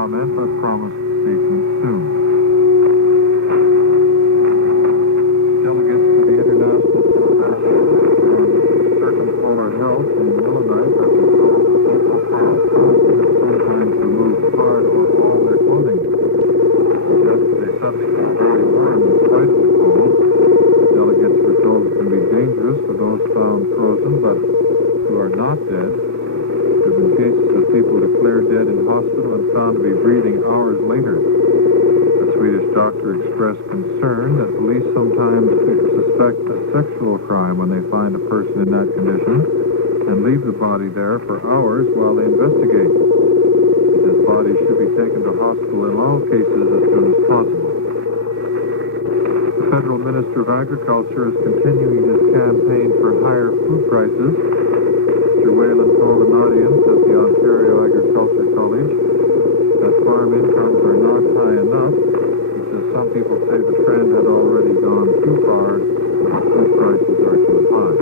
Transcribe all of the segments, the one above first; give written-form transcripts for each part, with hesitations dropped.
comment, but promised statement soon. Delegates to the International Convention on Circumpolar Health in Illinois have been told that local policy have sometimes removed part or all their clothing. Yesterday, suddenly got very warm in spite of the cold. Delegates were told it can be dangerous for those found frozen, but who are not dead. There have been cases of people declared dead in hospital and found to be breathing hours later. A Swedish doctor expressed concern that police sometimes suspect a sexual crime when they find a person in that condition and leave the body there for hours while they investigate. This body should be taken to hospital in all cases as soon as possible. The Federal Minister of Agriculture is continuing his campaign for higher food prices. Mr. Whalen told an audience at the Ontario Agriculture College that farm incomes are not high enough. He says some people say the trend had already gone too far and food prices are too high.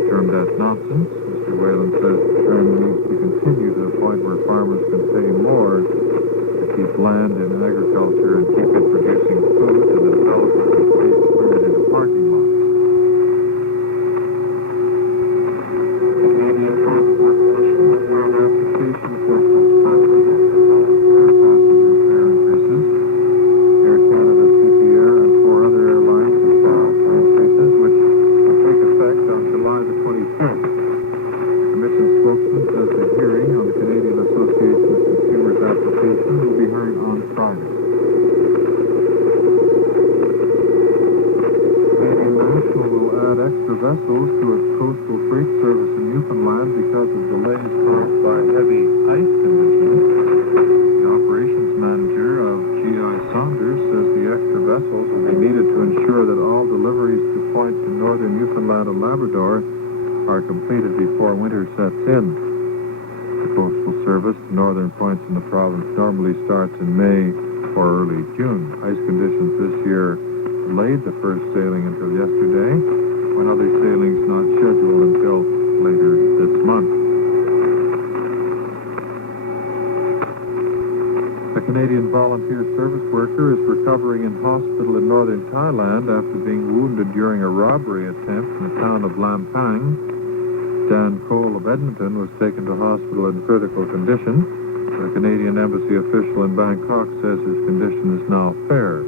He termed that nonsense. Mr. Whalen says the trend needs to continue to the point where farmers can pay more to keep land in agriculture and keep it producing food to the developers who please turn it into parking lots. The Canadian Transport Commission has made an application for postponement of the voluntary passenger fare increases. Air Canada, CPR, and 4 other airlines have filed for increases which will take effect on July the 25th. Commission spokesman says the hearing on the Canadian Association of Consumers application will be heard on Friday. Canadian National will add extra vessels to its coastal freight service in Newfoundland because of delays caused by heavy ice conditions. The operations manager of G.I. Saunders says the extra vessels will be needed to ensure that all deliveries to points in northern Newfoundland and Labrador are completed before winter sets in. The coastal service to northern points in the province normally starts in May or early June. Ice conditions this year delayed the first sailing until yesterday, when other sailings not scheduled until later this month. A Canadian volunteer service worker is recovering in hospital in northern Thailand after being wounded during a robbery attempt in the town of Lampang. Dan Cole of Edmonton was taken to hospital in critical condition. The Canadian Embassy official in Bangkok says his condition is now fair.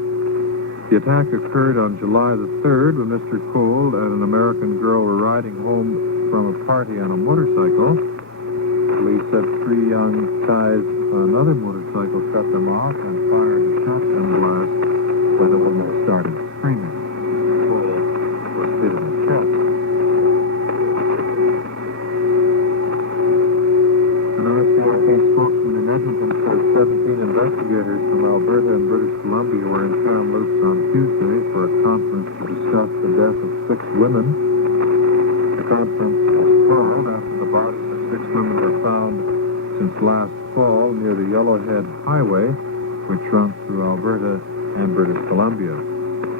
The attack occurred on July the 3rd when Mr. Cole and an American girl were riding home from a party on a motorcycle. Police said 3 young Thais on another motorcycle cut them off and fired a shotgun blast when the woman started screaming. Cole was hit in the chest. An RCMP spokesman in Edmonton says 17 investigators from Alberta and British Columbia were in Kamloops on Tuesday for a conference to discuss the death of 6 women. The conference was called after the bodies of 6 women were found since last fall near the Yellowhead Highway, which runs through Alberta and British Columbia.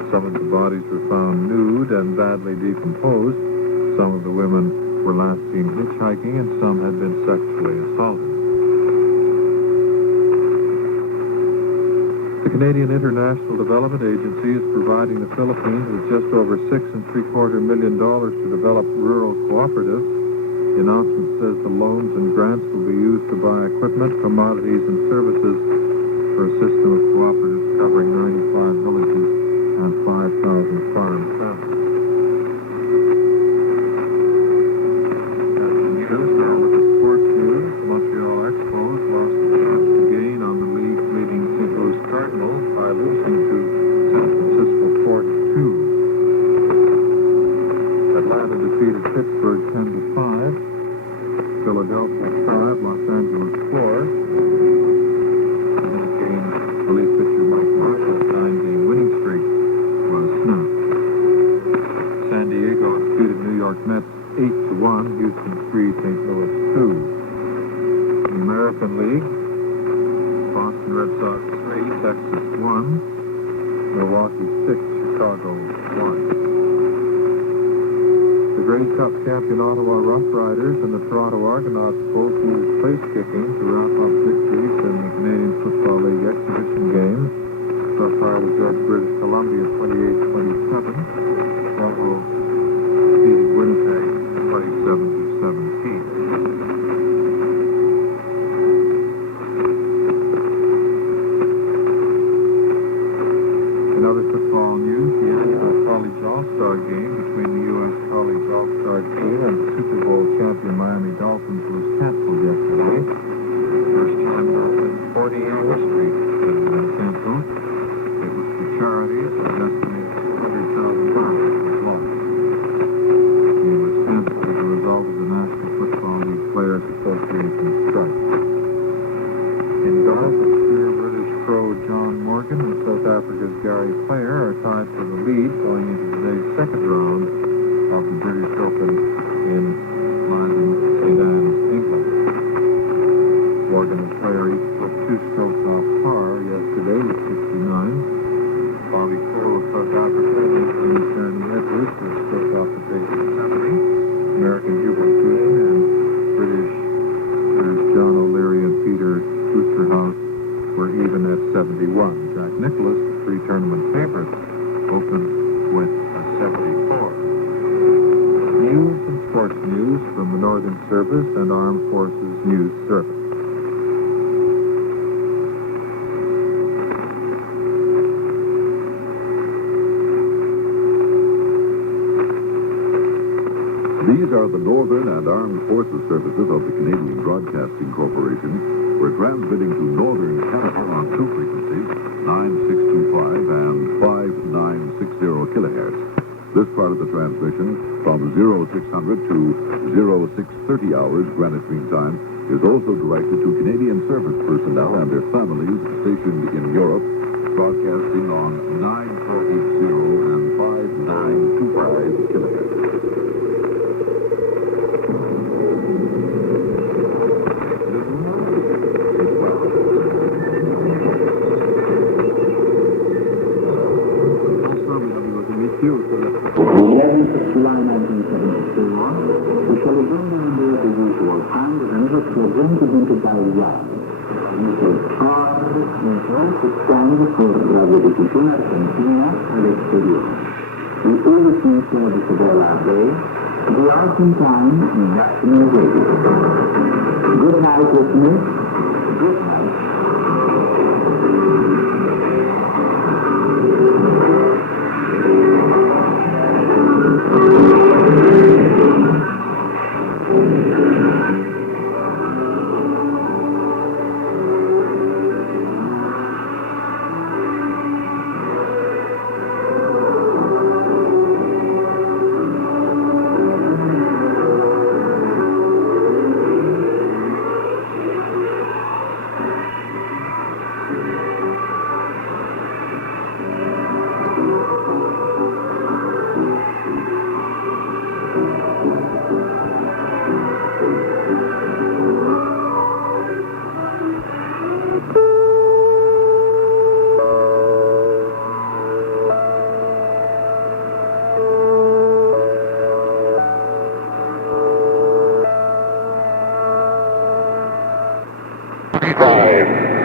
Some of the bodies were found nude and badly decomposed. Some of the women were last seen hitchhiking, and some had been sexually assaulted. The Canadian International Development Agency is providing the Philippines with just over $6.75 million to develop rural cooperatives. The announcement says the loans and grants will be used to buy equipment, commodities, and services for a system of cooperatives covering 95 villages and 5,000 farm families. Pittsburgh 10-5, Philadelphia 5, Los Angeles 4. In that game, relief pitcher Mike Marshall's 9-game winning streak was snapped. San Diego defeated New York Mets 8-1, Houston 3, St. Louis 2. In the American League, Boston Red Sox 3, Texas 1, Milwaukee 6, Chicago 1. The Grey Cup champion Ottawa Rough Riders and the Toronto Argonauts both used place kicking to wrap up victories in the was at British Columbia 28-27. Toronto defeated Winnipeg 27-17. In other football news, the annual College All-Star game between the U.S. College All-Star team and the Super Bowl champion Miami Dolphins was canceled yesterday. First time in 40 year history that it was canceled. It was for charities, and an estimated $200,000 was lost. The game was canceled as a result of the National Football League Players Association strike. In golf, obscure British pro John Morgan and South Africa's Gary Player are tied for the lead going into today's second round of the British Open in London, St. Anne's, England. Morgan and Player each took 2 strokes off par yesterday with 69. Bobby Cole of South Africa and Anthony Edwards were strokes off the pace of 70. American Hubert Green and British John O'Leary and Peter Oosterhouse were even at 71. Jack Nicklaus, the 3 tournament favorites, opened with a 74. News and sports news from the Northern Service and Armed Forces News Service. These are the Northern and Armed Forces Services of the Canadian Broadcasting Corporation. We're transmitting to Northern Canada on 2 frequencies, 9625 and 5960 kilohertz. This part of the transmission, from 0600 to 0630 hours Greenwich Mean Time, is also directed to Canadian service personnel and their families stationed in Europe, broadcasting on 9480 and 5925 kilohertz. July 1974, we shall resume under the usual time with another program presented by Jan. Entonces estamos por Radio Televisión Argentina al exterior. The overseas service of LRB, the Argentine National Radio. Good night, listeners. Good night.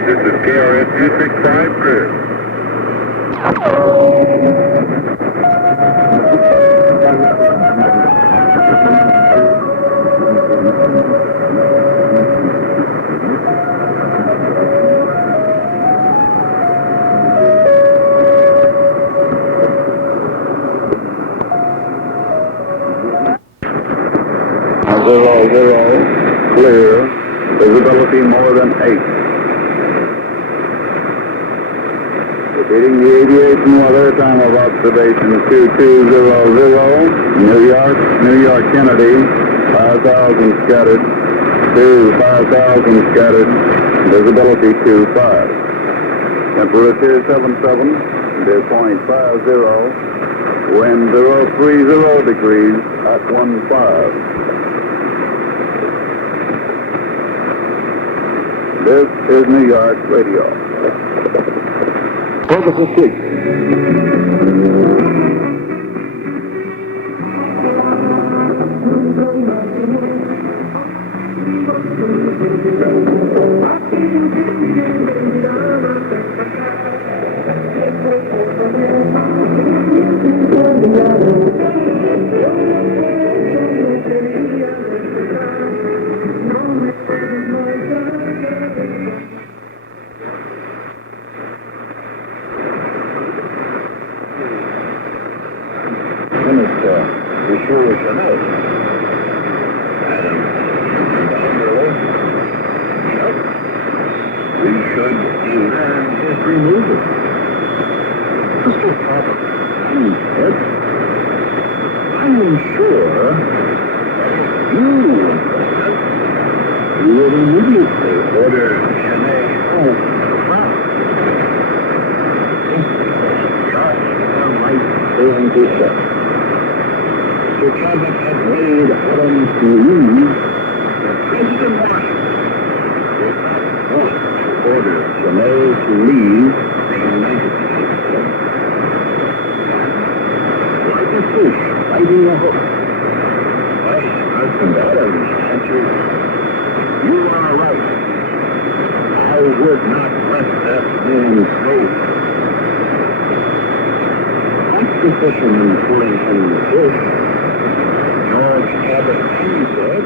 This is KRS 265 Chris. Clear. Visibility more than 8. Repeating the aviation weather, time of observation 2200, New York Kennedy, 5,000 scattered, 5,000 scattered, visibility 25. Temperature 77, dew point 50, wind 030 degrees at 15. This is New York Radio. Focus asleep. should demand his removal. Mr. Papa, he said, I am sure that if you were president, you would immediately order Chenet home to France. This was just the right thing to say. Sir Cabot had made Adams believe that President Washington did not want to order Chenet to leave the United States. Like a fish biting a hook, Vice President Adams answered, you are right. I would not let that man go. Like the fisherman pulling in the fish, George Cabot then said,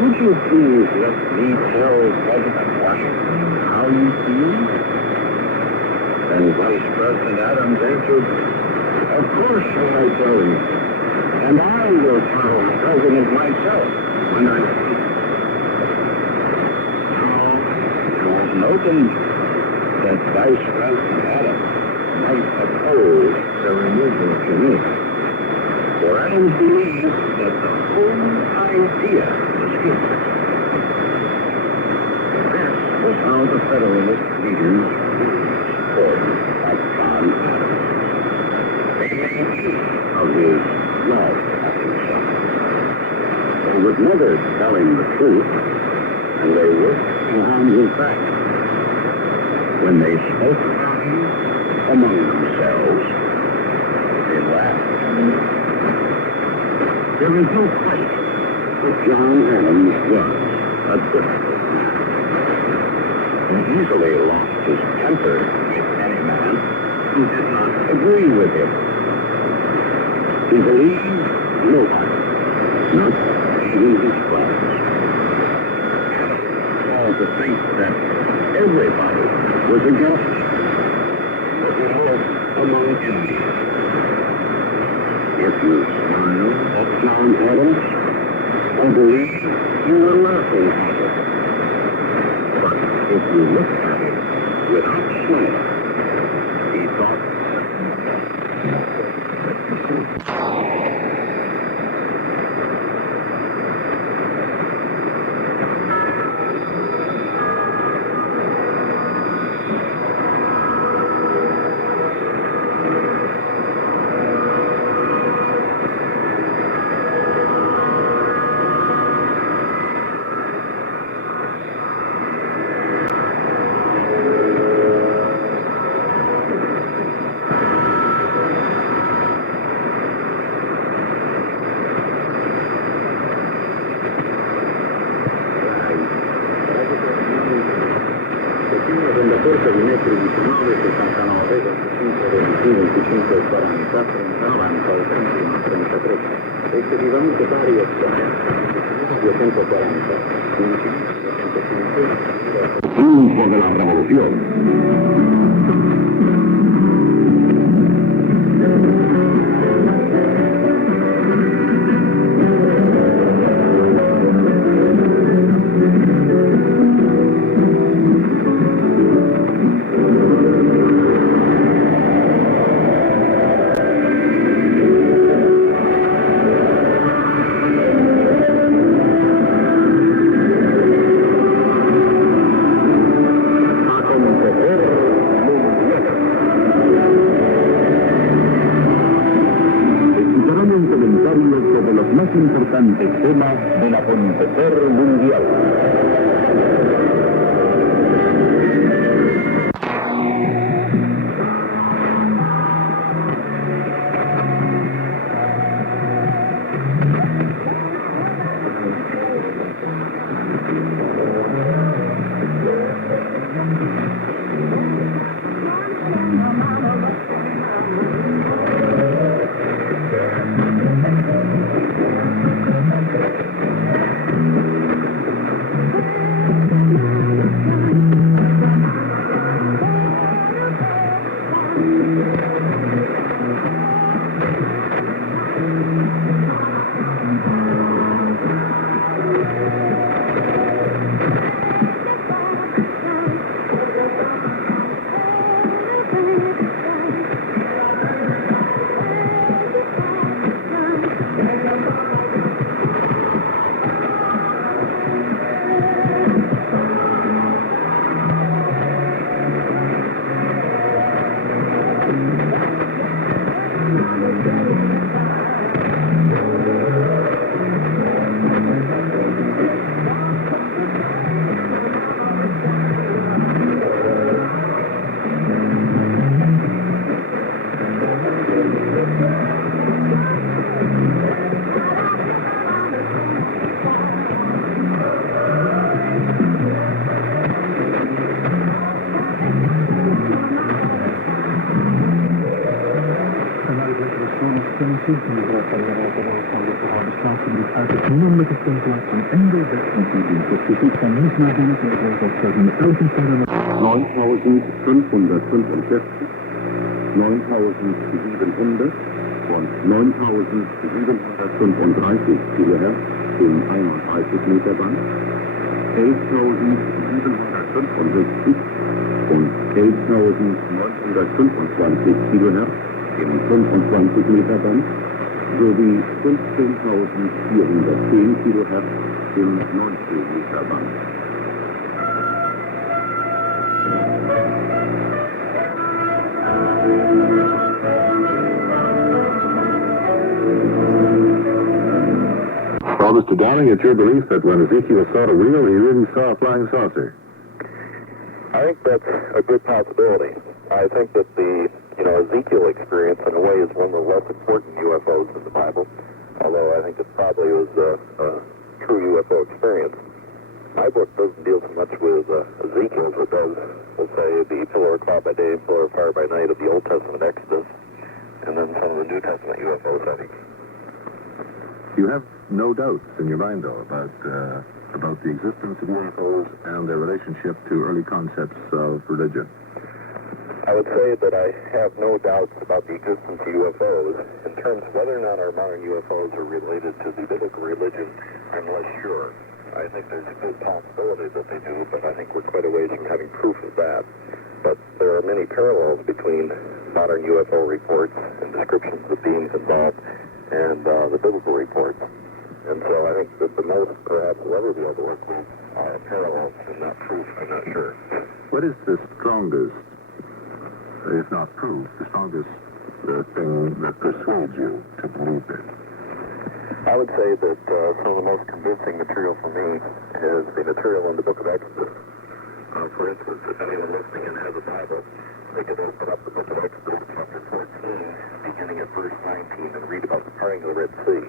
would you please let me tell President Washington how you feel? And Vice President Adams answered, of course shall I tell you, and I will tell the President myself when I see him. Now, there was no danger that Vice President Adams might oppose the removal of Chenet, for Adams believed that the whole idea was his. This was how the Federalist leaders supported like John Adams. They made use of his love of himself. They would never tell him the truth, and they worked behind his back. When they spoke about him among themselves, they laughed. There is no question that John Adams was a difficult man. He easily lost his temper with any man who did not agree with him. He believed nobody, not even his friends. Adams called to think that everybody was against him, but we hope among Indians. If you smile at John Adams, I believe you were laughing at him. But if you look at him without smiling, he thought corsa di metri 19, 69, 25, 21, 25 e 40, 30, 90 e 31, 33, rispettivamente pari a 240, 205, triunfo de la revolución. Sobre los más importantes temas del acontecer mundial. und 9.735 Kilohertz in 31 Meter Band, 11.765 und 11.925 Kilohertz im 25 Meter Band sowie 15.410 Kilohertz im 19 Meter Band. Well, Mr. Downing, it's your belief that when Ezekiel saw the wheel, he really saw a flying saucer. I think that's a good possibility. I think that the, Ezekiel experience, in a way, is one of the less important UFOs in the Bible, although I think it probably was a true UFO experience. My book doesn't deal so much with Ezekiel as it does, we'll say, the pillar of cloud by day and pillar of fire by night of the Old Testament Exodus, and then some of the New Testament UFO sightings. You have no doubts in your mind, though, about the existence of UFOs and their relationship to early concepts of religion. I would say that I have no doubts about the existence of UFOs. In terms of whether or not our modern UFOs are related to the biblical religion, I'm less sure. I think there's a good possibility that they do, but I think we're quite a ways from having proof of that. But there are many parallels between modern UFO reports and descriptions of beings involved and the biblical reports. And so I think that the most perhaps we'll ever be able to work with are parallels and not proof. I'm not sure. What is the strongest, if not proof, the strongest thing that persuades you to believe this? I would say that some of the most convincing material for me is the material in the book of Exodus. For instance, if anyone listening in has a Bible, they could open up the book of Exodus, chapter 14, beginning at verse 19, and read about the parting of the Red Sea.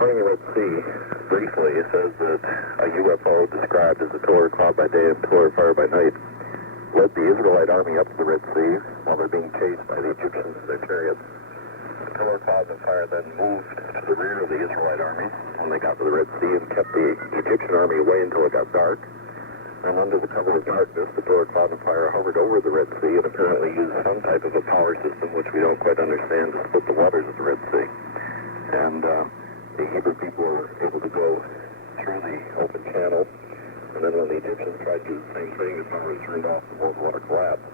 Parting of the Red Sea, briefly, it says that a UFO described as a pillar of cloud by day and pillar of fire by night led the Israelite army up to the Red Sea while they're being chased by the Egyptians in their chariots. The pillar of cloud and fire then moved to the rear of the Israelite army when they got to the Red Sea and kept the Egyptian army away until it got dark. And under the cover of darkness, the pillar of cloud and fire hovered over the Red Sea and apparently used some type of a power system, which we don't quite understand, to split the waters of the Red Sea. And the Hebrew people were able to go through the open channel. And then when the Egyptians tried to do the same thing, the power was turned off and the water collapsed.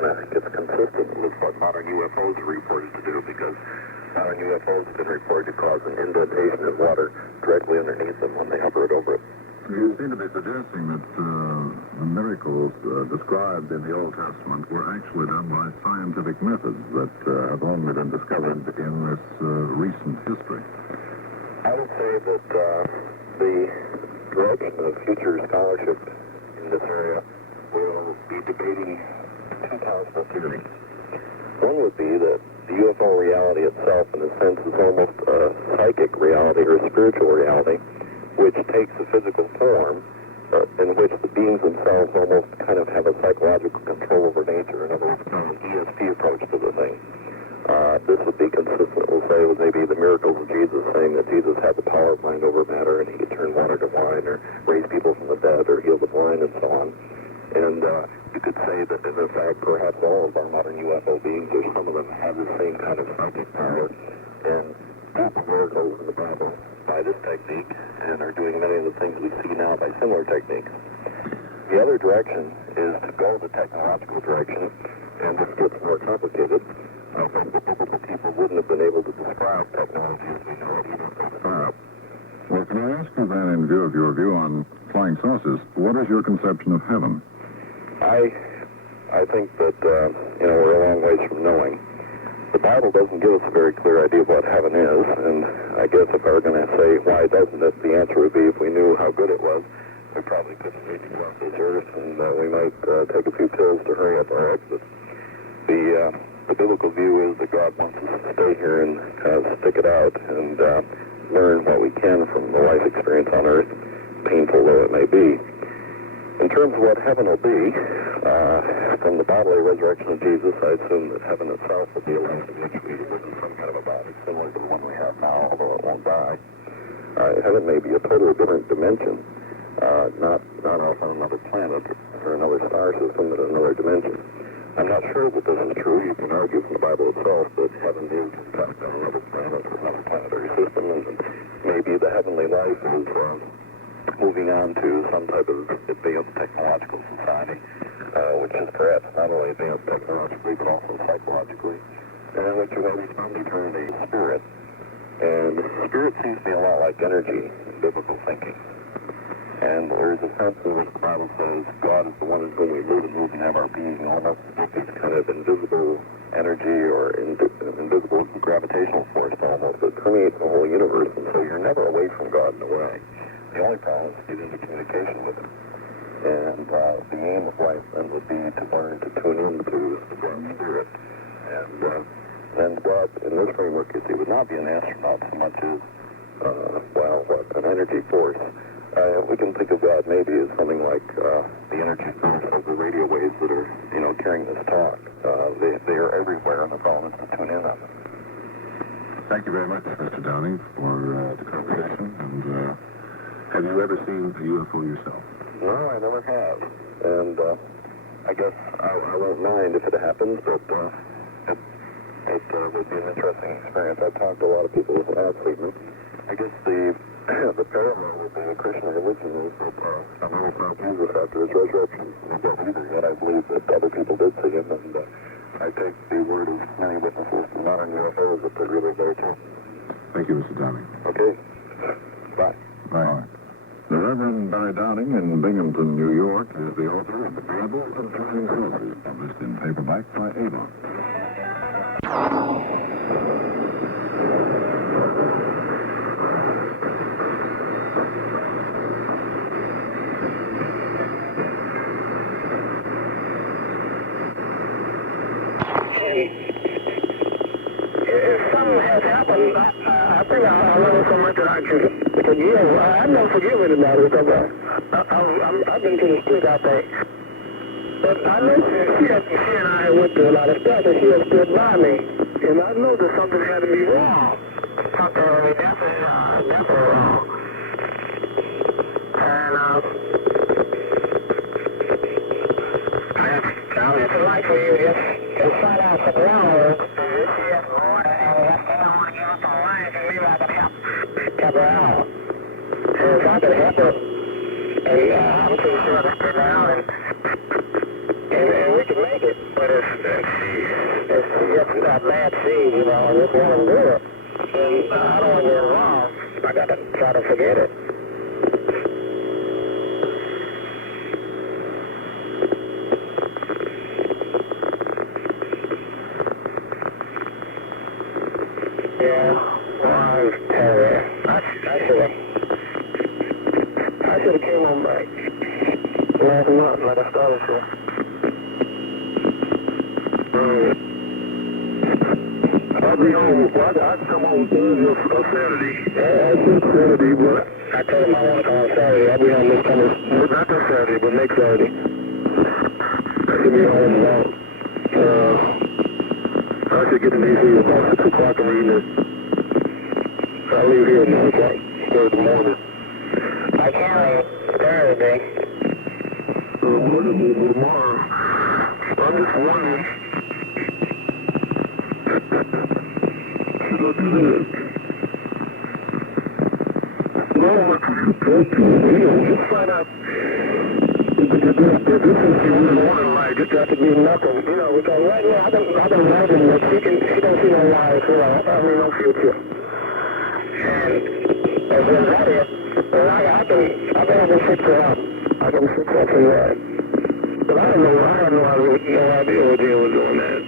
And I think it's consistent with what modern UFOs are reported to do, because modern UFOs have been reported to cause an indentation in water directly underneath them when they hover it over it. You seem to be suggesting that the miracles described in the Old Testament were actually done by scientific methods that have only been discovered in this recent history. I would say that the direction of future scholarship in this area will be debating two possible theories. One would be that the UFO reality itself, in a sense, is almost a psychic reality or a spiritual reality, which takes a physical form in which the beings themselves almost kind of have a psychological control over nature. In other words, an ESP approach to the thing. This would be consistent, we'll say, with maybe the miracles of Jesus, saying that Jesus had the power of mind over matter and he could turn water to wine or raise people from the dead or heal the blind and so on. And you could say that, in fact, perhaps all of our modern UFO beings, or some of them, have the same kind of psychic power and do the miracles in the Bible by this technique and are doing many of the things we see now by similar techniques. The other direction is to go the technological direction, and this gets more complicated. I think the biblical people wouldn't have been able to describe technology as we know it even from the start. Well, can I ask you then, in view of your view on flying saucers, what is your conception of heaven? I think that, we're a long ways from knowing. The Bible doesn't give us a very clear idea of what heaven is, and I guess if I were going to say why doesn't it, the answer would be if we knew how good it was, we probably couldn't wait to go off this earth, and we might take a few pills to hurry up our exit. The biblical view is that God wants us to stay here and kind of stick it out and learn what we can from the life experience on earth, painful though it may be. In terms of what heaven will be, From the bodily resurrection of Jesus, I assume that heaven itself will be a land in which we live in some kind of a body similar to the one we have now, although it won't die. Heaven may be a totally different dimension, not off on another planet or another star system, but another dimension. I'm not sure that this is true. You can argue from the Bible itself that heaven is in fact on another planet or another planetary system, and maybe the heavenly life is moving on to some type of advanced technological society, which is perhaps not only advanced technologically but also psychologically, and in which you have eternal eternity spirit. And spirit seems to be a lot like energy in biblical thinking. And there's a sense in which the Bible says God is the one in whom we live and move and have our being, almost this kind of invisible energy or invisible gravitational force almost that permeates the whole universe, and so you're never away from God in a way. The only problem is to get into communication with Him. And the aim of life then would be to learn to tune into the God Spirit. And God, in this framework, you see, would not be an astronaut so much as, an energy force. We can think of God maybe as something like the energy force of the radio waves that are, carrying this talk. They are everywhere, and the problem is to tune in on them. Thank you very much, Mr. Downey, for the conversation. And have you ever seen a UFO yourself? No, I never have. And I guess I won't mind if it happens, but it would be an interesting experience. I've talked to a lot of people without treatment. I guess the parallel with the Christian religion is that I never saw Jesus after his resurrection. I don't either, yet I believe that other people did see him, and I take the word of many witnesses to modern UFOs that they're really there too. Thank you, Mr. Downey. Okay. Bye. Bye. The Reverend Barry Downing in Binghamton, New York, is the author of The Rebel of Flying Saucers, published in paperback by Avon. If something has happened, I think I'll learn so much that I can forgive. I've never forgiven anybody because I've been to the street, I think. But I know she and I went through a lot of stuff, and she has stood by me. And I know that something had to be wrong. Something definitely wrong. And I have to like for you just find out some groundwork. She has more, and I want to give up on life, and maybe I can help her out. And if I can help her, and I'm pretty sure this can out, and we can make it. But if she gets that bad seed, and just want to do it, then I don't want to get involved. I got to try to forget it. Yeah, well, I should have came on back last month like I started to. I'll be home. Well, I can come home Saturday. Yeah, I should Saturday, but I told him I want to come on Saturday. I'll be home this coming, not this Saturday, but next Saturday. I should be home about, I should get to D.C. about 6 o'clock in the evening. I leave here at 9 o'clock in the morning. I can't leave Thursday. What is it tomorrow? I'm just wondering. Should I do that? No, just find out. This is really one like it got to be nothing, because right now I can imagine that she don't see no life, no future. And as soon as that is, well, I can fix her up. I can fix her from that. But I had no idea what they was doing that.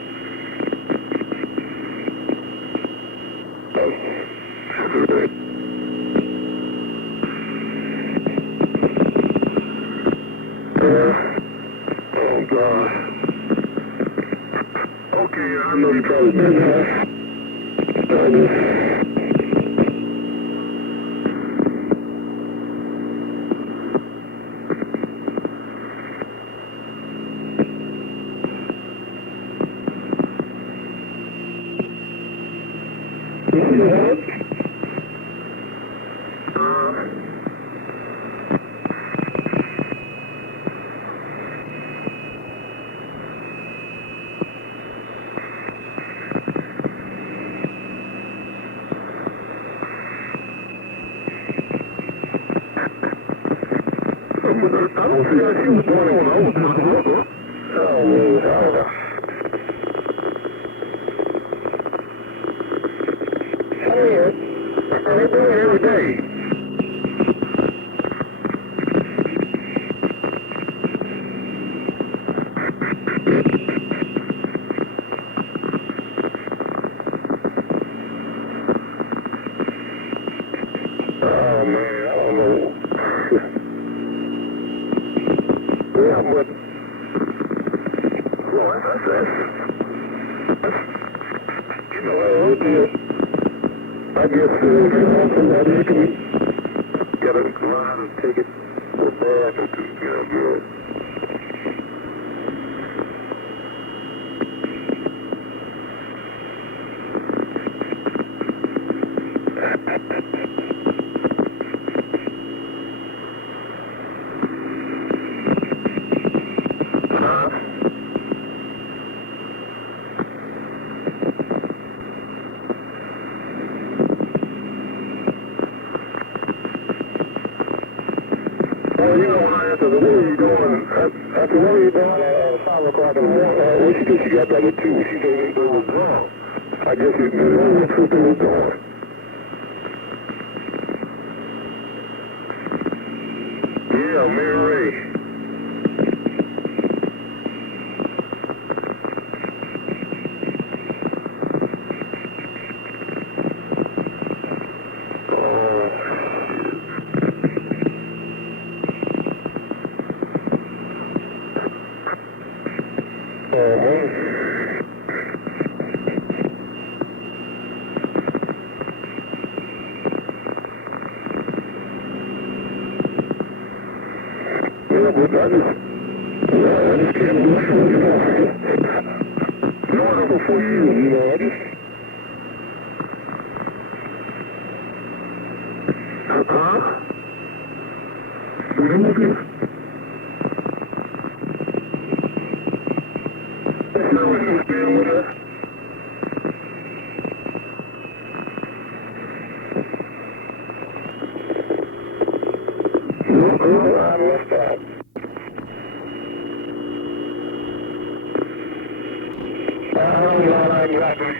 Oh, God. Okay, I know you probably did that. I don't see how she was born when I was born. Oh, man, I don't know. I do it every day. Oh, man, I don't know. Yeah, but, well, that's you know, I guess somebody can get a line and take it to the bag or to, you know, good. Well, you know, when I asked her, what are you doing? I said, what are you doing at 5 o'clock in the morning? Well, she said she got back at 2. She said they was drunk. I guess it was what they was doing. Yeah, Mary Ray. Yeah, but I just can't believe it, you know. Knowing her before you know, I just... Huh? You didn't agree? You know what you're staying with her? No, I messed up. Exactly.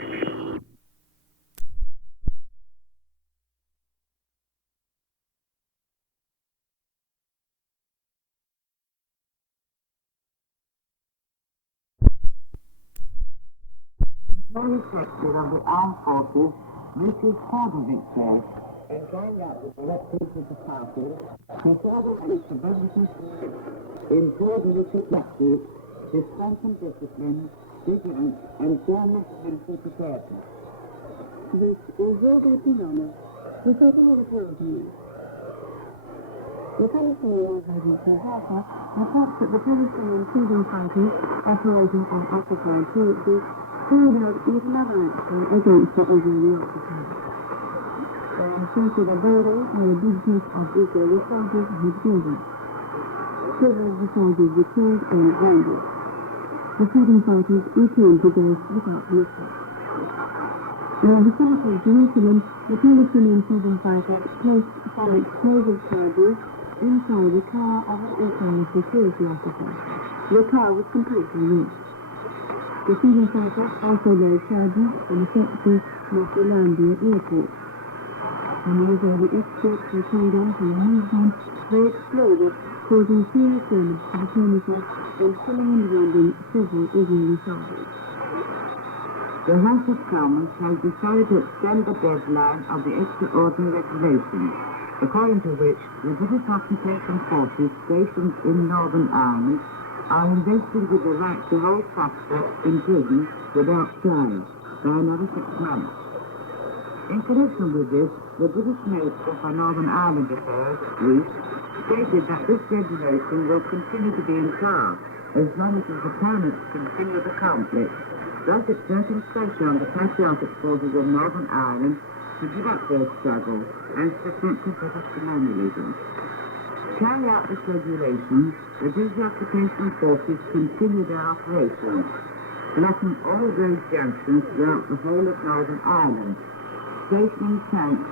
Very section of the armed forces, which is part of itself, and carrying out the directives of the party, to further keep the businesses in coordinated practice, to strengthen discipline, vigilance, and fairness military preparedness. This is your great honor, to settle the authority. The Palestinian Emergency Helper reports that the Palestinian freedom fighters operating on occupied territory carried out yet another action against the Israeli occupiers. They asserted a building where a big group of Israeli soldiers had gathered. Several of the soldiers were killed and wounded. The freedom fighters returned to base without mishap. Near the south of Jerusalem, the Palestinian freedom fighters placed some explosive charges inside the car of an Israeli security officer. The car was completely wrecked. The freedom fighters also laid charges in the sector of Albania airport. When the Israeli experts were called on to remove them, they exploded, causing serious damage to the premises and killing and wounding several Israeli soldiers. The House of Commons has decided to extend the deadline of the extraordinary regulations, according to which the British occupation forces stationed in Northern Ireland are invested with the right to hold suspects in prison without trial by another 6 months. In connection with this, the British Minister for Northern Ireland Affairs, Rees, stated that this regulation will continue to be in charge as long as its opponents continue the conflict, thus exerting pressure on the patriotic forces of Northern Ireland to give up their struggle and submit to British colonialism. To carry out this regulation, the British occupation forces continue their operations, blocking all road junctions throughout the whole of Northern Ireland, stationing tanks,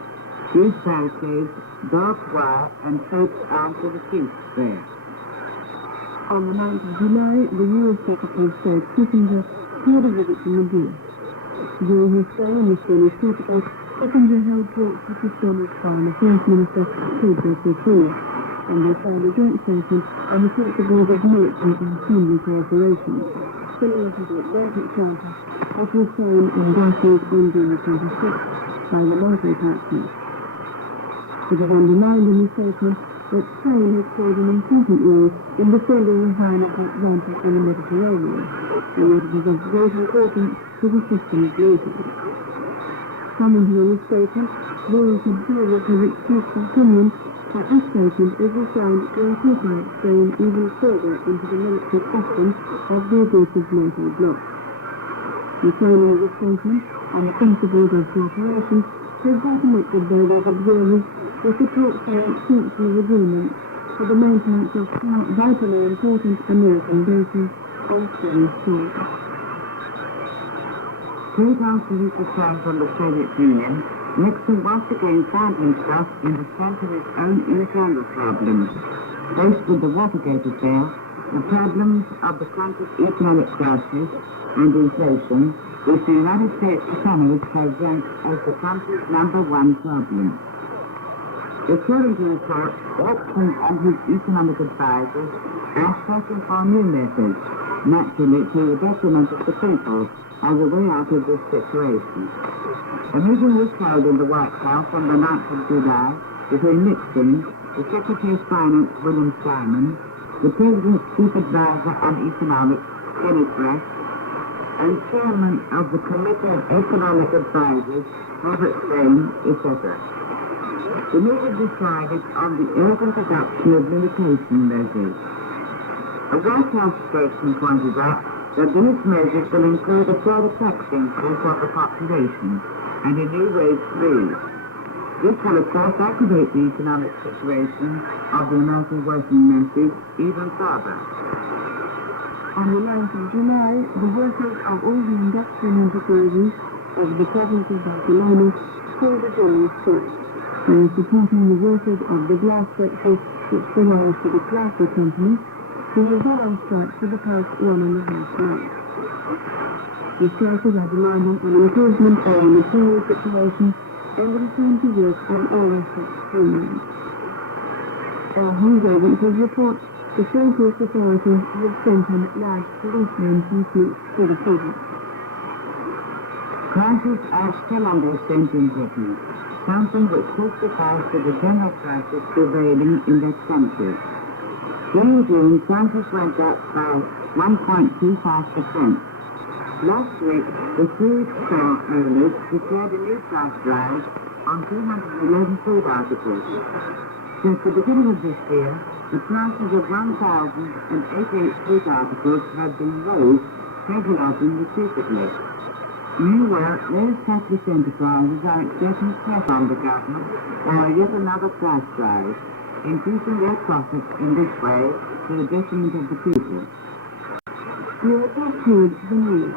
huge barricades, barbed wire, and troops armed to the teeth there. On the 9th of July, the U.S. Secretary of State Kissinger paid a visit to Madrid. During his stay in the Spanish capital, Kissinger held talks with the Spanish Foreign Affairs Minister, Pedro Castillo, and they signed a joint statement on the principles of military and friendly cooperation, similar to the Atlantic Charter, which was signed in Brussels on June 26th by the NATO partners. It is underlined in the statement that Spain has played an important role in defending the high Atlantic and the Mediterranean, and that it is of great importance to the system of NATO. Commenting on the statement, various observers have expressed the opinion that this statement is designed to incorporate Spain even further into the military system of the aggressive NATO bloc. The signing of the statement on the principles of cooperation has been connected by those observers with the talks on extension of agreements for the maintenance of vitally important American bases on Spanish soil. Straight after his return from the Soviet Union, Nixon once again found himself in the center of his own internal problems. Faced with the Watergate affair, the problems of the country's economic crisis and inflation, which the United States economists have ranked as the country's #1 problem. According to reports, Nixon and his economic advisors are searching for new methods, naturally to the detriment of the people, as a way out of this situation. A meeting was held in the White House on the 9th of July between Nixon, the Secretary of Finance, William Simon, the President's Chief Advisor on Economics, Kenneth Resch, and Chairman of the Committee of Economic Advisors, Robert Lane, etc. The meeting decided on the urgent adoption of limitation measures. A White House spokesman pointed out that these measures will include a further tax increase on the population and a new wage freeze. This will, of course, aggravate the economic situation of the American working masses even further. On the 9th of July, the workers of all the industrial enterprises of the province of Barcelona called a general strike. They are supporting the workers of the glass factory which belongs to the Chrysler Company, who have been on strike for the past 1.5 months. The strikers are demanding an improvement of the material situation and a return to work on all aspects of homeland. Our news agencies report the socialist authorities have sent in large police reinforcements to the city. Crises are still under ascent in Britain, something which testifies to the general crisis prevailing in that country. In June, prices went up by 1.25%. Last week, the food store owners declared a new price rise on 211 food articles. Since the beginning of this year, the prices of 1,088 food articles have been raised, regulating repeatedly. Meanwhile, those capitalist enterprises are exerting pressure on the government for yet another price rise, increasing their profits in this way to the detriment of the people. You have just heard the news.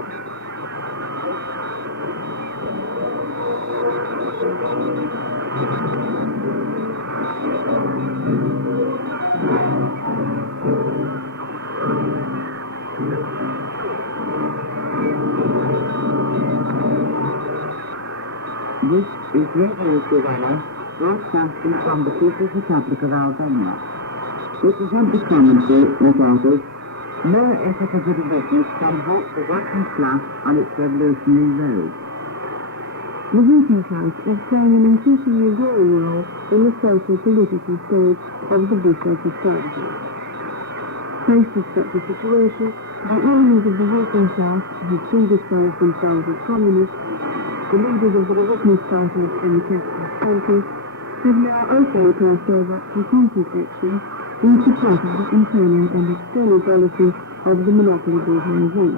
This is Radio Tirana, broadcasting from the People's Republic of Albania. It is on the commentary that offers no effort of the business can halt the working class on its revolutionary road. The working class is playing an increasingly growing role in the social political stage of the British society. Faced with such a situation, the enemies of the working class, who predisposed themselves as communists, the leaders of the revisionist parties in the capitalist countries, have now also passed over to concrete action in support of the internal and external policy of the monopoly bourgeoisie,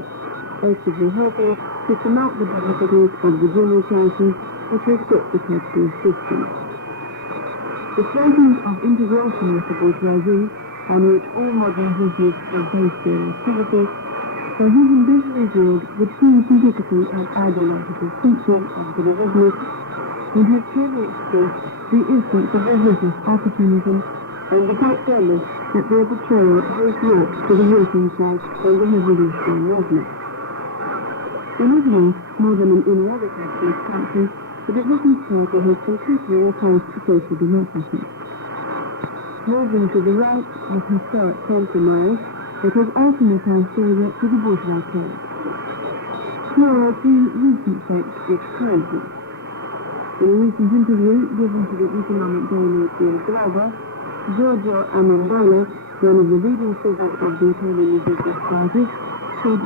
actively helping to surmount the difficulties of the general crisis which has gripped the capitalist system. The statement of integration with the bourgeoisie, on which all modern business have based their activity, has even been revealed the true political and ideological features of the revisionists, and has clearly expressed the essence of revisionist opportunism and the quite jealous that their betrayal was brought to the working class and the revolutionary movement. In Italy, more than in any other capitalist country, the Revolutionary Party has completely replaced social democracy. Moving to the right of historic compromise, it has often replaced favour to the bourgeois code. Here are two recent facts which prove this. In a recent interview given to the economic daily Il Globo, Giorgio Amendola, one of the leading figures of the Italian Business Party, said,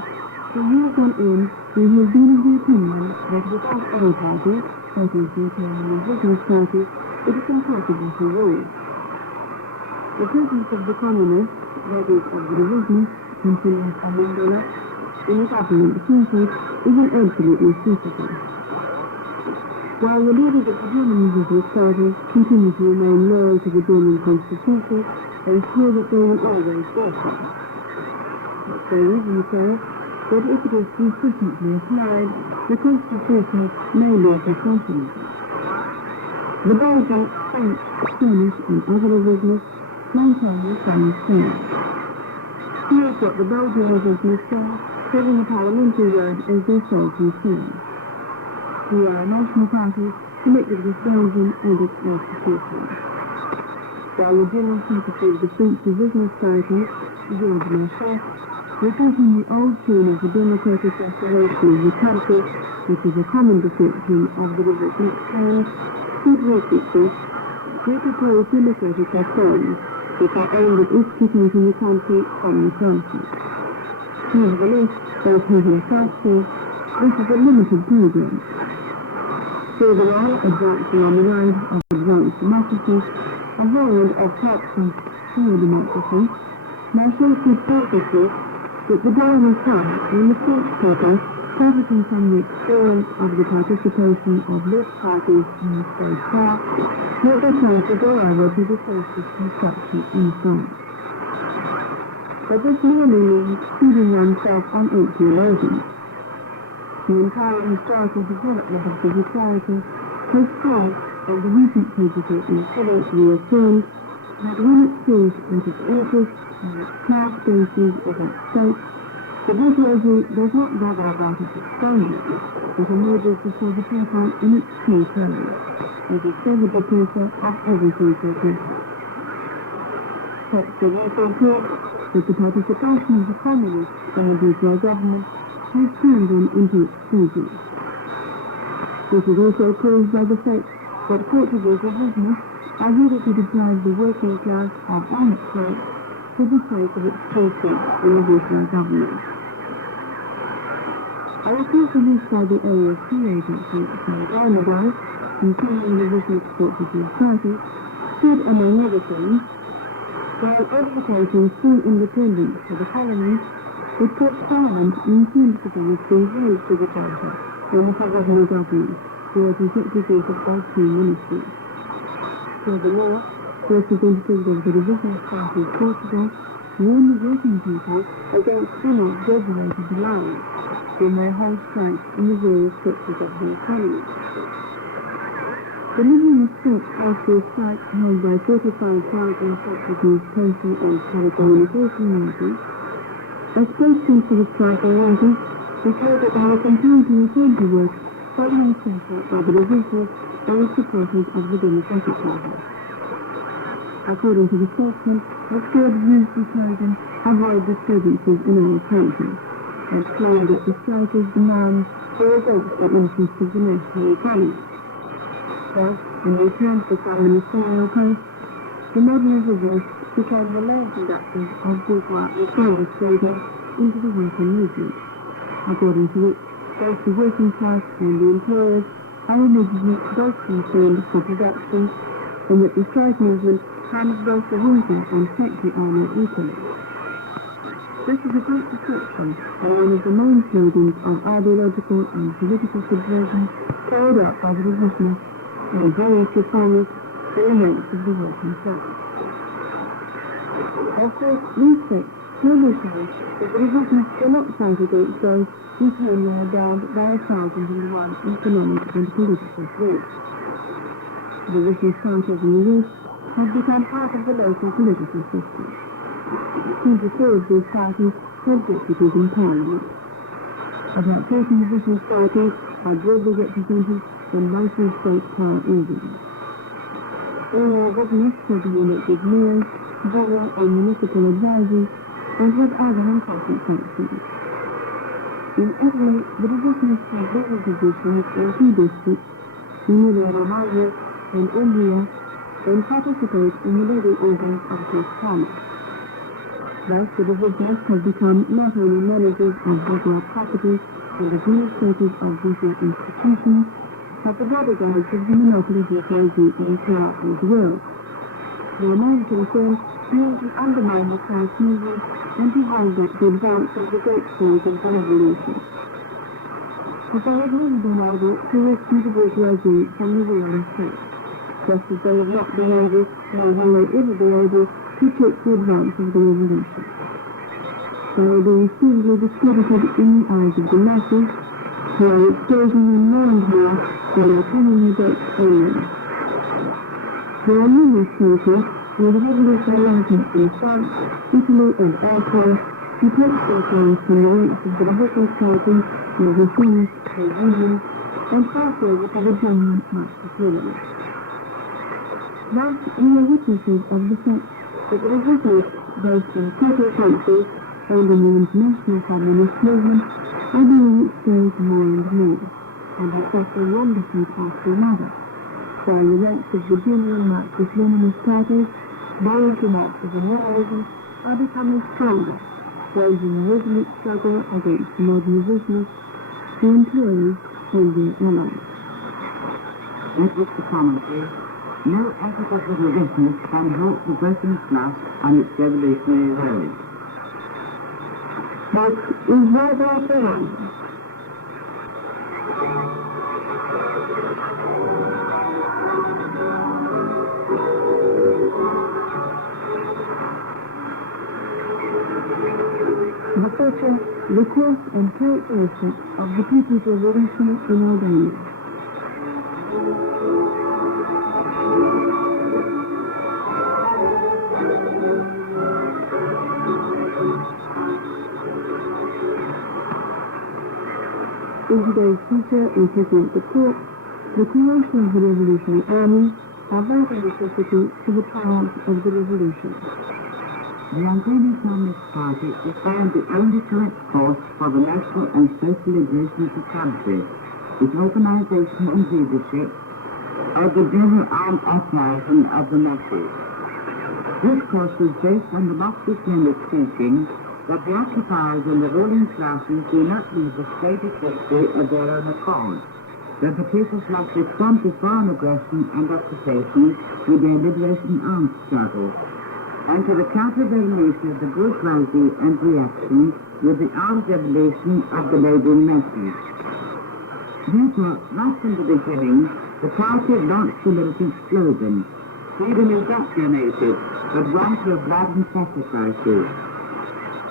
"For years on end, we have been of the opinion that without any party, that is the Italian Business Party, it is impossible to rule. The presence of the communists, that is, of the revisionists, continued Amendola, in the government circles is an absolute necessity. While the leaders of the German Business Party continue to remain loyal to the German constitution, they swear that they will always do so. But they even say that if it is consistently applied, the constitution may lead to socialism. The Belgian, French, Spanish and other revisionists maintain the same stance. Here's what the Belgian revisionists say, having the parliamentary road as their sole concern. We are a national party connected with Belgium and its institutions. While the General Secretary of the French Business Party, Georges Marchais, repeating the old tune of the democratic restoration of the country, which is a common description of the revisionist plan, said recently, "We propose democratic reforms which are aimed at extricating the country from the crisis." Nevertheless, as he himself says, this is a limited program. Further on, advancing on the road of advanced democracy, a variant of practicing pure democracy, Marshall said perfectly that the day will come when the French people, profiting from the experience of the participation of left parties in the state power, will decide to go over to the socialist construction in France. But this merely means feeding oneself on empty illusions. The entire historical development of the society has proved, and the recent tragedy in Chile reaffirmed, that when it feels that its interests and its class bases is at stake, the bourgeoisie does not bother about its exposure, but emerges before the people in its true colours, as a servant oppressor of everything progressive. Such the recent proof that the participation of the communists in the bourgeois government has turned them into its stooges. This is also proved by the fact that Portugal's revisionists are ready to deprive the working class of all its rights for the sake of its true seat in the bourgeois government. A report released by the AFP agency some time ago, concerning the revisionist Portuguese party, said, among other things, while advocating full independence for the colonies, it put Parliament in sensitivity with being raised to the Junta and the provisional government, the representatives of all two ministries. Furthermore, representatives of the revisionist party of Portugal warned the working people against unexaggerated allowance when they hold strikes in the various sectors of the economy. The living respect after a strike held by 35,000 Portuguese postal and telecommunication workers, a spokesman for the striking workers declared that they were compelled to return to work following pressure by the revisionists and supporters of the Democratic Party. According to the spokesman, the squad used the slogan, "Avoid disturbances in our country," and claimed that the strikers' demands were against the interests of the national economy. Thus, in return for some ministerial posts, the modern revisionists became the main conductors of bourgeois reformist movement into the working movement, according to which both the working class and the employers are allegedly both concerned for production, and that the strike movement harms both the worker and factory owner equally. This is a great description and one of the main slogans of ideological and political subversion carried out by the revisionists and various reformers in the ranks of the working class. Of course, these facts clearly show that the revisionists were not fight against those with whom they are bound by 1,001 economic and political threats. The revisionist parties in the West has become part of the local political system. 24 of these parties have deputies in Parliament. About 30 of these parties are broadly represented in local state power organs. All our governors will be elected mayors, borough and municipal advisors, and have other important functions. In Italy, the divisions have legal positions in key districts, Emilia-Romagna and Umbria, and participate in the legal organs of this Parliament. Thus, the divisions have become not only managers of regular property and administrators of different institutions, but the bodyguards of the monopoly bourgeoisie throughout the world. Their main concern being to undermine the class movement and to hold back the advance of the great cause of the revolution. But they have never been able to rescue the bourgeoisie from the wheel of fate, just as they have not been able, nor will they ever be able, to check the advance of the revolution. They will be repeatedly discredited in the eyes of the masses, who are exposing them more and more while they are turning their backs on them. There are numerous cases where the revolutionary movements in France, Italy and elsewhere detach themselves from the ranks of the Republican Party, the reformists and unions, and pass over to the genuine Marxist Leninists. Thus, we are witnesses of the fact that the revolutionists, both in several countries and in the international communist movement, are being exposed more and more, and are suffering one defeat after another, while the ranks of the genuine Marxist-Leninist parties, bound to Marxism-Leninism, are becoming stronger, waging a resolute struggle against the modern revisionists, the employers, and their allies. It was the commentary. No effort of the revisionists can halt the working class on its revolutionary road. But is there therefore one? The future, the course and characteristics of the People's Revolution in Albania. In today's feature, we present the talk, The Creation of the Revolutionary Army, a vital necessity to the triumph of the revolution. The Albanian Communist Party is found the only correct course for the national and social liberation of the country, its organization and leadership of the general armed uprising of the masses. This course is based on the Marxist-Leninist teaching that the occupiers and the ruling classes do not leave the stated history of their own accord, that the peoples must respond to foreign aggression and occupation with their liberation armed struggle, and to the counter-revolution of the bourgeoisie and reaction with the armed revolution of the labouring masses. Therefore, right from the beginning, the party launched the militant slogan, "Freedom is not donated, but won through blood and sacrifices."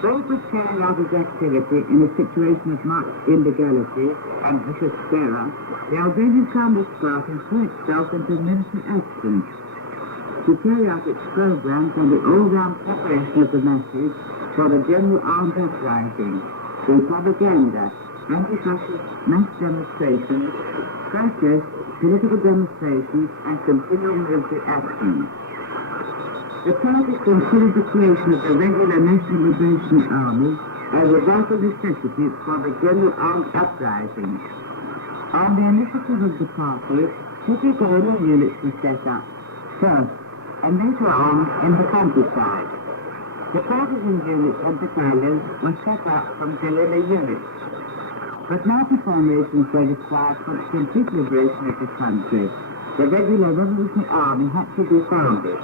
Though it was carrying out its activity in a situation of marked illegality and vicious terror, the Albanian Communist Party threw itself into militant action to carry out its programs and the all-round preparation of the masses for the general armed uprising, through propaganda, anti-fascist mass demonstrations, protests, political demonstrations, and continual military action. The party considered the creation of the regular National Liberation Army as a vital necessity for the general armed uprising. On the initiative of the party, 2 guerrilla units were set up, first, and later on in the countryside. The partisan units and battalions were set up from guerrilla units. But now the formations were required for the complete liberation of the country. The regular revolutionary army had to be founded.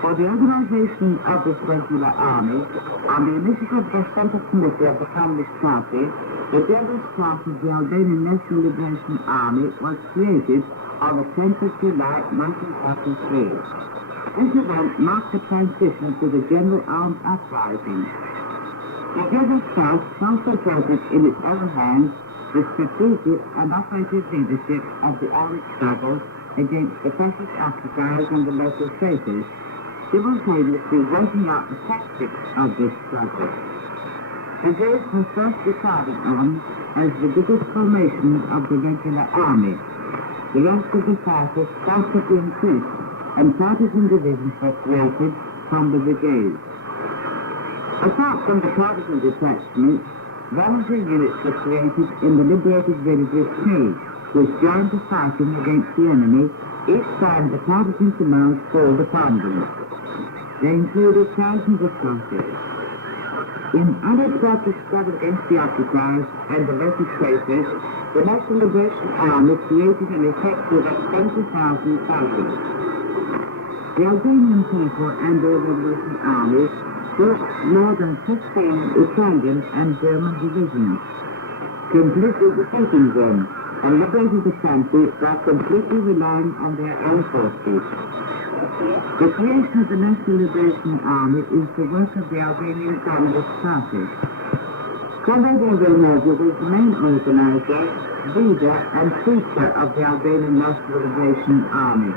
For the organization of this regular army, on the initiative of the Central Committee of the Communist Party, the General Staff of the Albanian National Liberation Army was created on the 10th of July 1943. This event marked the transition to the general armed uprising. The General Staff concentrated in its own hands the strategic and operative leadership of the armed struggle against the fascist occupiers and the local traitors, simultaneously working out the tactics of this struggle. The days were first decided on as the biggest formation of the regular army. The rest of the fighters constantly increased, and partisan divisions were created from the brigades. Apart from the partisan detachments, volunteer units were created in the liberated villages too, which joined the fighting against the enemy each time the partisan commands called upon them. They included thousands of soldiers. In unobstructed struggle against the occupiers and the local traitors, the National Liberation Army created an effective 70,000 fighters. The Albanian people and their Liberation Army fought more than 15 Italian and German divisions, completely defeating them and liberating the country by completely relying on their own forces. The creation of the National Liberation Army is the work of the Albanian Communist Party. Comrade Evrenoglu was the main organizer, leader and teacher of the Albanian National Liberation Army.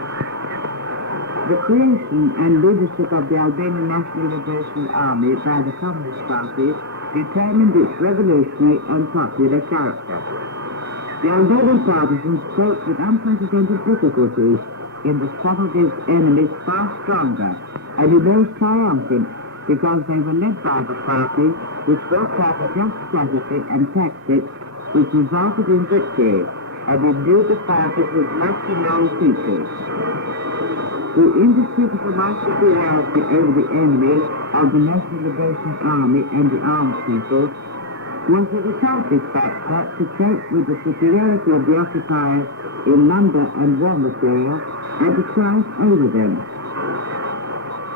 The creation and leadership of the Albanian National Liberation Army by the Communist Party determined its revolutionary and popular character. The Albanian partisans fought with unprecedented difficulties in the struggle against enemies far stronger and emerged triumphant because they were led by the party which worked out a just strategy and tactics which resulted in victory and imbued the fighters with multi-known features. The indisputable right superiority over the enemy of the National Liberation Army and the armed people was a decisive factor to cope with the superiority of the occupiers in number and war material and to triumph over them.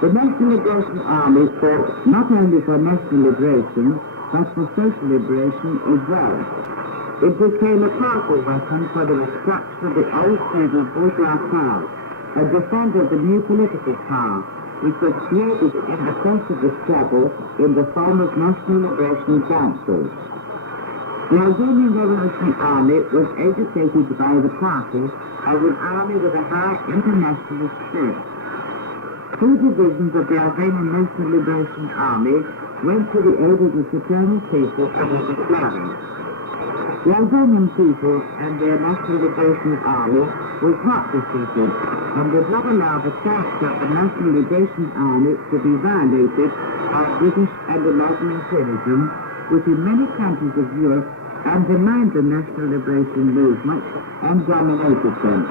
The National Liberation Army fought not only for national liberation, but for social liberation as well. It became a powerful weapon for the destruction of the old feudal bourgeois power, a defender of the new political power, which was created in the course of the struggle in the form of National Liberation Councils. The Albanian Revolutionary Army was educated by the party as an army with a high internationalist spirit. Two divisions of the Albanian National Liberation Army went to the aid of the fraternal people of Yugoslavia. The Albanian people and their National Liberation Army was not defeated and did not allow the character of the National Liberation Army to be violated by British and American imperialism, which in many countries of Europe undermined the national liberation movement and dominated them.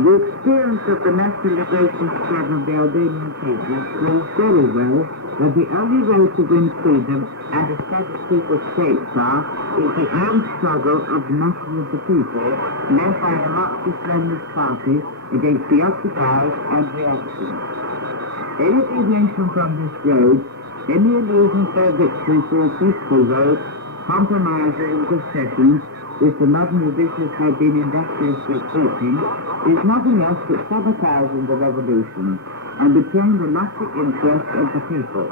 The experience of the national liberation struggle of the Albanian people proves very well that the only way to win freedom and establish people's states is the armed struggle of the nation of the people, led by the Marxist-Leninist party against the occupiers and reaction. Any deviation from this road, any illusion for victory through a peaceful road, compromising and concessions, which the modern revisionists have been industriously reporting, is nothing else but sabotaging the revolution and betraying the lasting interest of the people.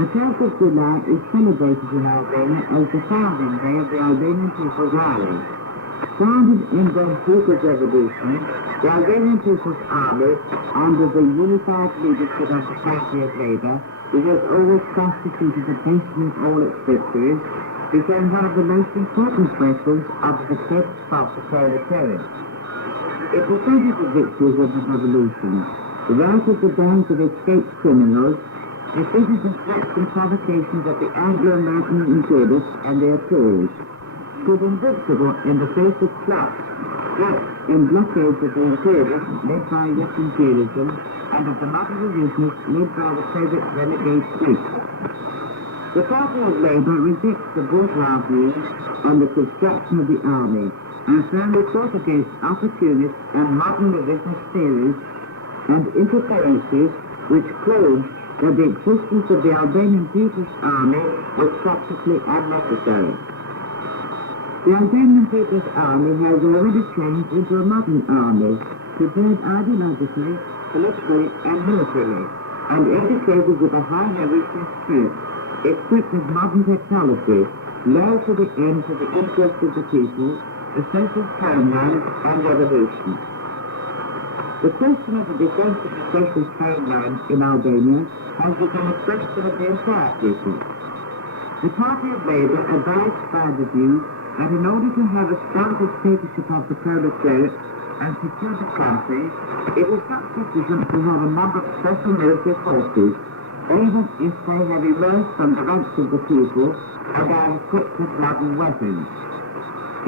The 12th of July is celebrated in Albania as the founding day of the Albanian People's Army. Founded in the People's Revolution, the Albanian People's Army, under the unified leadership of the Party of Labour, which has always constituted the basis of all its victories, became one of the most important weapons of the defense of the proletariat. It defended the victories of the revolution, routed the bands of escaped criminals, defeated the threats and provocations of the Anglo-American imperialists and their tools, stood invincible in the face of plots, threats and blockades of the imperialists led by Russian imperialism and of the modern revisionists led by the Soviet renegade fleet. The Party of Labour rejects the bourgeois views on the construction of the army and firmly fought against opportunist and modern revisionist theories and interferences which claimed that the existence of the Albanian People's Army was practically unnecessary. The Albanian People's Army has already changed into a modern army, prepared ideologically, politically and militarily, and educated with a high revolutionary spirit, equipped with modern technology, loyal to the end to the interest of the people, the socialist homeland, and revolution. The question of the defense of the socialist homeland in Albania has become a question of the entire people. The Party of Labour abides by the view that in order to have a strong dictatorship of the proletariat and secure the country, it is not sufficient to have a number of special military forces, even if they have emerged from the ranks of the people and are equipped with modern weapons.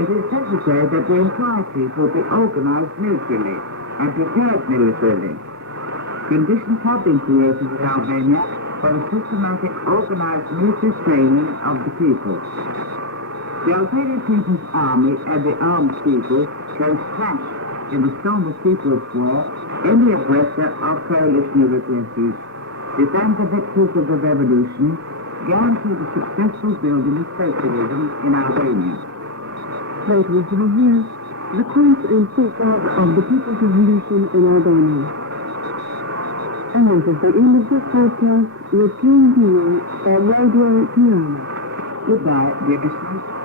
It is necessary that the entire people be organized militarily and prepared militarily. Conditions have been created in Albania for the systematic organized military training of the people. The Albanian People's Army and the armed people can smash in the storm of People's War any aggressor or coalition of aggressors, defend the victories of the revolution, guarantee the successful building of socialism in Albania. Later we will hear the cause and safeguard of the people's revolution in Albania. And this is the end of this podcast with King Deal by Radio Piano. Goodbye, dear listeners.